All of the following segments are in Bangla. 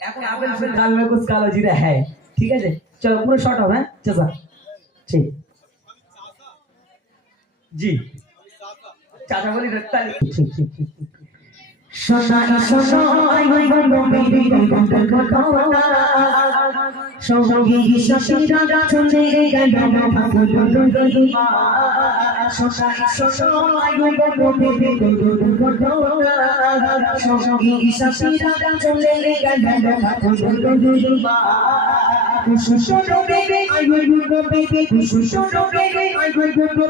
এখন আপেল ফেল ডাল মে কালো জিরা হ্যায় ঠিক আছে চলো পুরো শর্ট হবে হ্যাঁ চাচা ঠিক জি চাচা বলি রক্তালি ঠিক ঠিক ঠিক শোনা শোনা আই গো গো মেরি গো গো গো সঙ্গী সখিরা চলে গেল ফাগুন বেবি বন্ধু কথা সঙ্গী সখিরা চলে গেল ফাগুন Rahima Shusho baby, I will go baby. Shusho baby, I will go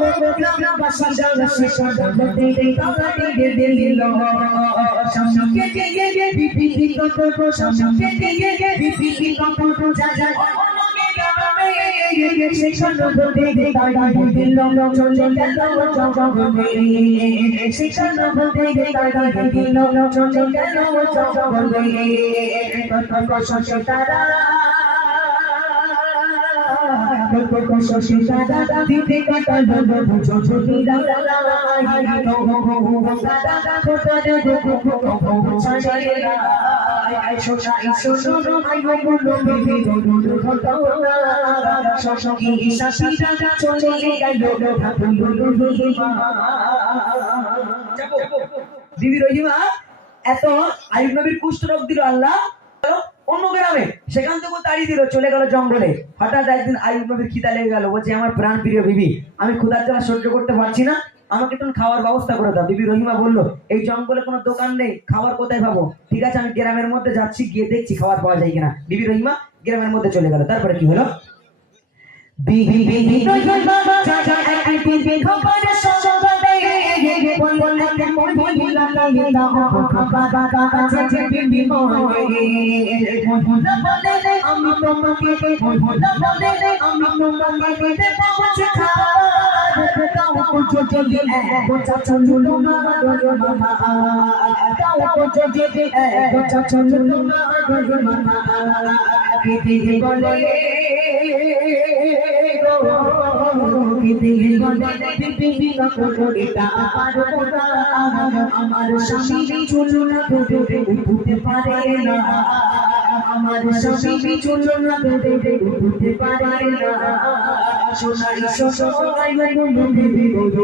baby. What's in the lady go? Grab basa jala shusho baby. Kala de de de lo. Shusho ke ke ke বিবি রহিমা এত আয়ুব নবীর কুষ্ঠ রোগ দিল আল্লাহ। অন্য গ্রামে সেখান থেকে তাড়িয়ে দিল চলে গেল জঙ্গলে হঠাৎ একদিন আয়ুব নবীর খিদা লেগে গেল বলছে আমার প্রাণ প্রিয় বিবি আমি ক্ষুধার জ্বালা সহ্য করতে পারছি না আমাকে তুমি খাওয়ার ব্যবস্থা করে দাও বিবি রহিমা বলল এই জঙ্গলে কোনো দোকান নেই খাবার কোথায় পাবো ঠিক আছে আমি গ্রামের মধ্যে যাচ্ছি গিয়ে দেখছি খাবার পাওয়া যায় কিনা বিবি রহিমা গ্রামের মধ্যে চলে গেল তারপরে কি হলো বিবি বিবি রহিমা আমি তোমাকে আমি তোমাকে পৌঁছে খাবার দাও কুচো যদি কোচা চলুলো না গো মামা দাও কুচো যদি কোচা চলুলো না আমার স্বামী চুলো না উঠতে পারে না আমার স্বামী চুলো না উঠতে পারে না সোনাই সোনাই দেবী বন্ধু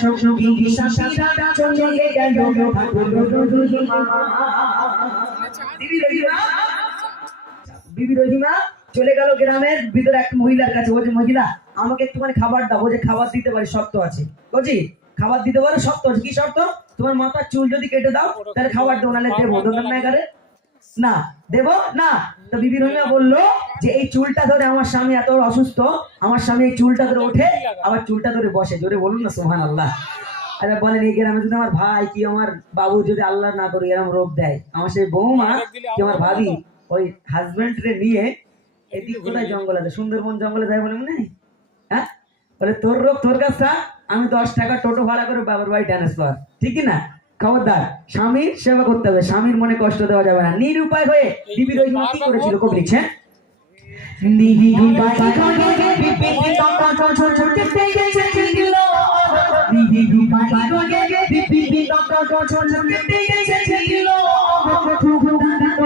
সঙ্গী শাশিরা চলে গেল বিবি রহিমা বিবি রহিমা চলে গেল গ্রামের ভিতরে এক মহিলার কাছে বলছে মহিলা, আমাকে একটুখানি খাবার দাও। বলছে খাবার দিতে পারি শর্ত আছে। বলছি খাবার দিতে পারো শর্ত আছে। কি শর্ত তোমার মাথার চুল যদি কেটে দাও, তাহলে খাবার দেবো নাহলে দেবো। দোকান না, দেব? না। তো বিবি রহিমা বলল যে, এই চুলটা ধরে আমার স্বামী এত অসুস্থ, আমার স্বামী এই চুলটা ধরে ওঠে, আবার চুলটা ধরে বসে। জোরে বলুন না সোহান আল্লাহ আরে বলেন, এই গ্রামে যদি আমার ভাই কি আমার বাবু যদি আল্লাহ না করে এরকম রোগ দেয়, আমার সেই বৌমা কি আমার ভাবি, ওই হাজবেন্ড রে নিয়ে এদিক কোথায় জঙ্গল আছে সুন্দরবন জঙ্গলে যায় বলে মনে হ্যাঁ বলে তোর রোগ তোর কাছ আমি দশ টাকা টোটো ভাড়া করে বাবার বাড়ি ট্রান্সফার ঠিক না খবরদার স্বামীর সেবা করতে হবে স্বামীর মনে কষ্ট দেওয়া যাবে না নিরুপায় হয়ে রহিমা কি করেছিল কবি লিখছেন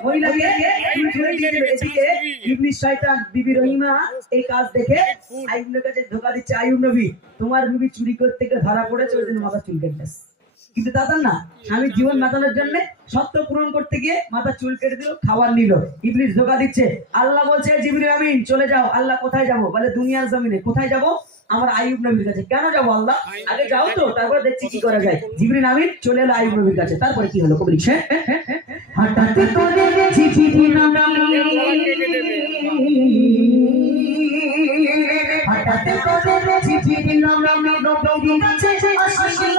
আইব আইব কেটেছে কিন্তু দাদা না, স্বামী জীবন বাঁচানোর জন্য সত্য পূরণ করতে গিয়ে মাথা চুল কেটে দিল, খাবার নিল। ইবলিস ধোকা দিচ্ছে। আল্লাহ বলছে, জিবরিল আমিন, চলে যাও। আল্লাহ কোথায় যাব? বলে, দুনিয়ার জমিনে। কোথায় যাব? আমার আইয়ুব নবীর কাছে। কেন যাব আল্লাহ? আগে যাও তো, তারপরে দেখছি কি করা যায়। জিবরিল আমিন চলে এলো আইয়ুব নবীর কাছে। তারপরে কি হলো? কবি লিখছে হঠাৎ করে ঝিঝিরি নামে হঠাৎ করে ঝিঝিরি নামে ডোবি গাছে আসিল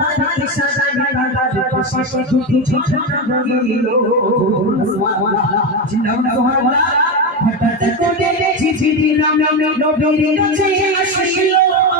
দাদার সাদা দাদার পাশে ঝুটি ঝুটি রইল জিনাম হঠাৎ করে ঝিঝিরি নামে ডোবি গাছে আসিল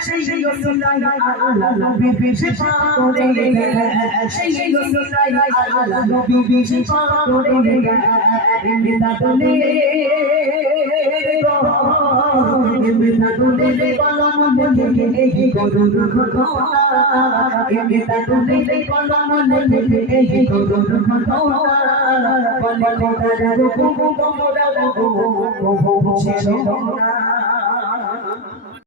সেই লোলাই আল্লাহ বিবি সে পারে সেই লোলাই আল্লাহ বিবি সে পারে নিদা দলে নিদা দলে কলম লেগে এই গরুর ঘটনা নিদা দলে কলম লেগে এই গরুর ঘটনা বলে কথা গো গো গো গো গো গো গো গো